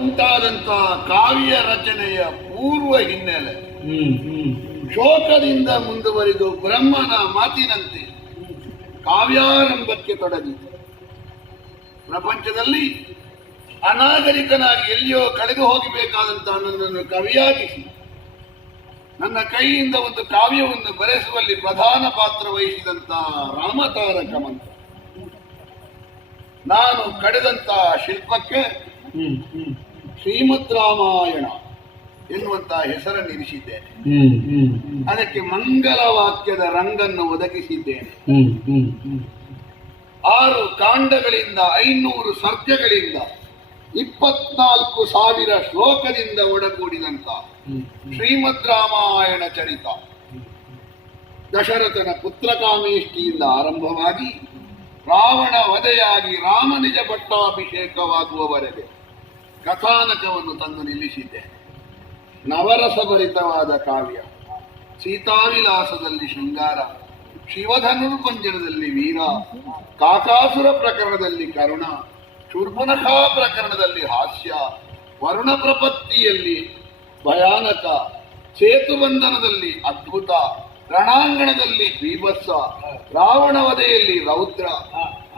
ಉಂಟಾದಂತಹ ಕಾವ್ಯ ರಚನೆಯ ಪೂರ್ವ ಹಿನ್ನೆಲೆ. ಶೋಕದಿಂದ ಮುಂದುವರಿದು ಬ್ರಹ್ಮನ ಮಾತಿನಂತೆ ಕಾವ್ಯಾರಂಭಕ್ಕೆ ತೊಡಗಿತು ಪ್ರಪಂಚದಲ್ಲಿ ಅನಾಗರಿಕನಾಗಿ ಎಲ್ಲಿಯೋ ಕಳೆದು ಹೋಗಬೇಕಾದಂತಹ ನನ್ನನ್ನು ಕವಿಯಾಗಿಸಿ ನನ್ನ ಕೈಯಿಂದ ಒಂದು ಕಾವ್ಯವನ್ನು ಬರೆಸುವಲ್ಲಿ ಪ್ರಧಾನ ಪಾತ್ರ ವಹಿಸಿದಂತಹ ರಾಮತಾರಕ ಮಂತ್ರ. ನಾನು ಕಡೆದಂತಹ ಶಿಲ್ಪಕ್ಕೆ ಶ್ರೀಮದ್ ರಾಮಾಯಣ ಎನ್ನುವಂತಹ ಹ್ಮ್ ಹ್ಮ್ ಅದಕ್ಕೆ ಮಂಗಲ ವಾಕ್ಯದ ರಂಗನ್ನು ಒದಗಿಸಿದ್ದೇನೆ. ಆರು ಕಾಂಡಗಳಿಂದ ಐನೂರು ಸರ್ಗಗಳಿಂದ ಇಪ್ಪತ್ನಾಲ್ಕು ಸಾವಿರ ಶ್ಲೋಕದಿಂದ ಒಡಗೂಡಿದಂತ ಶ್ರೀಮದ್ ರಾಮಾಯಣ ಚರಿತ. ದಶರಥನ ಪುತ್ರಕಾಮೇಷ್ಟಿಯಿಂದ ಆರಂಭವಾಗಿ ರಾವಣ ವಧೆಯಾಗಿ ರಾಮನಿಜ ಪಟ್ಟಾಭಿಷೇಕವಾಗುವವರೆಗೆ. ಕಥಾನಕವನ್ನು ತಂದು ನಿಲ್ಲಿಸಿದ್ದೆ. ನವರಸಭರಿತವಾದ ಕಾವ್ಯ, ಸೀತಾವಿಲಾಸದಲ್ಲಿ ಶೃಂಗಾರ ಶಿವಧನುರ್ಪಂಜನದಲ್ಲಿ ವೀರ, ಕಾಕಾಸುರ ಪ್ರಕರಣದಲ್ಲಿ ಕರುಣ, ಶೂರ್ಪನಖಾ ಪ್ರಕರಣದಲ್ಲಿ ಹಾಸ್ಯ ವರುಣ ಪ್ರಪತ್ತಿಯಲ್ಲಿ ಭಯಾನಕ, ಸೇತುಬಂಧನದಲ್ಲಿ ಅದ್ಭುತ, ರಣಾಂಗಣದಲ್ಲಿ ಬೀಭತ್ಸ ರಾವಣವದೆಯಲ್ಲಿ ರೌದ್ರ,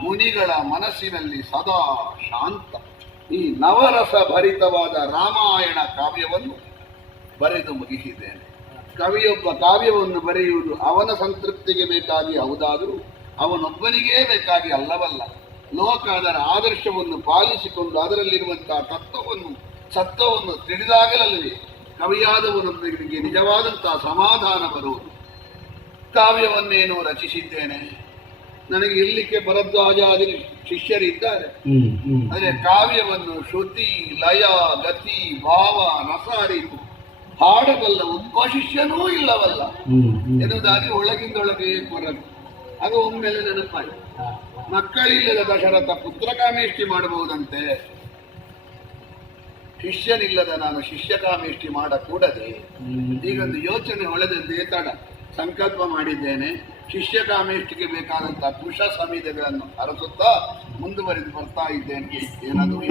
ಮುನಿಗಳ ಮನಸ್ಸಿನಲ್ಲಿ ಸದಾ ಶಾಂತ. ಈ ನವರಸ ಭರಿತವಾದ ರಾಮಾಯಣ ಕಾವ್ಯವನ್ನು ಬರೆದು ಮುಗಿಸಿದ್ದೇನೆ. ಕವಿಯೊಬ್ಬ ಕಾವ್ಯವನ್ನು ಬರೆಯುವುದು ಅವನ ಸಂತೃಪ್ತಿಗೆ ಬೇಕಾಗಿ ಹೌದಾದರೂ ಅವನೊಬ್ಬನಿಗೇ ಬೇಕಾಗಿ ಅಲ್ಲವಲ್ಲ. ಲೋಕ ಅದರ ಆದರ್ಶವನ್ನು ಪಾಲಿಸಿಕೊಂಡು ಅದರಲ್ಲಿರುವಂತಹ ತತ್ವವನ್ನು, ಸತ್ವವನ್ನು ತಿಳಿದಾಗಲಲ್ಲವೇ ಕವಿಯಾದವನೊಂದಿಗೆ ನಿಜವಾದಂತಹ ಸಮಾಧಾನ ಬರುವುದು. ಕಾವ್ಯವನ್ನೇನು ರಚಿಸಿದ್ದೇನೆ. ನನಗೆ ಇಲ್ಲಿಕ್ಕೆ ಭರದ್ವಾಜಾದಿ ಶಿಷ್ಯರಿದ್ದಾರೆ. ಅಂದ್ರೆ ಹ್ಮ್. ಆದರೆ ಕಾವ್ಯವನ್ನು ಶ್ರುತಿ ಲಯ ಗತಿ ಭಾವ ರಸ ಅರಿತು ಹಾಡಬಲ್ಲ ಒಬ್ಬ ಶಿಷ್ಯನೂ ಇಲ್ಲವಲ್ಲ. ಎನ್ನುವುದಾಗಿ ಒಳಗಿಂದೊಳಗೆ ಕೊರಗು ಅದು ಒಮ್ಮೆಲೆ ನೆನಪಾಯಿತು. ಮಕ್ಕಳಿಲ್ಲದ ದಶರಥ ಪುತ್ರಕಾಮೇಷ್ಟಿ ಮಾಡಬಹುದಂತೆ. ಶಿಷ್ಯನಿಲ್ಲದ ನಾನು ಶಿಷ್ಯಕಾಮೇಷ್ಟಿ ಮಾಡಕೂಡದೆ. ಈಗೊಂದು ಯೋಚನೆ ಹೊಳೆದಂತೆ ತಡ. ಸಂಕಲ್ಪ ಮಾಡಿದ್ದೇನೆ. ಶಿಷ್ಯಕಾಮೇಷ್ಟಿಗೆ ಬೇಕಾದಂತಹ ಪುರುಷ ಸಮಿತಿಗಳನ್ನು ಅರಸುತ್ತಾ ಮುಂದುವರೆದು ಬರ್ತಾ ಇದ್ದೇನೆ. ಏನಾದರೂ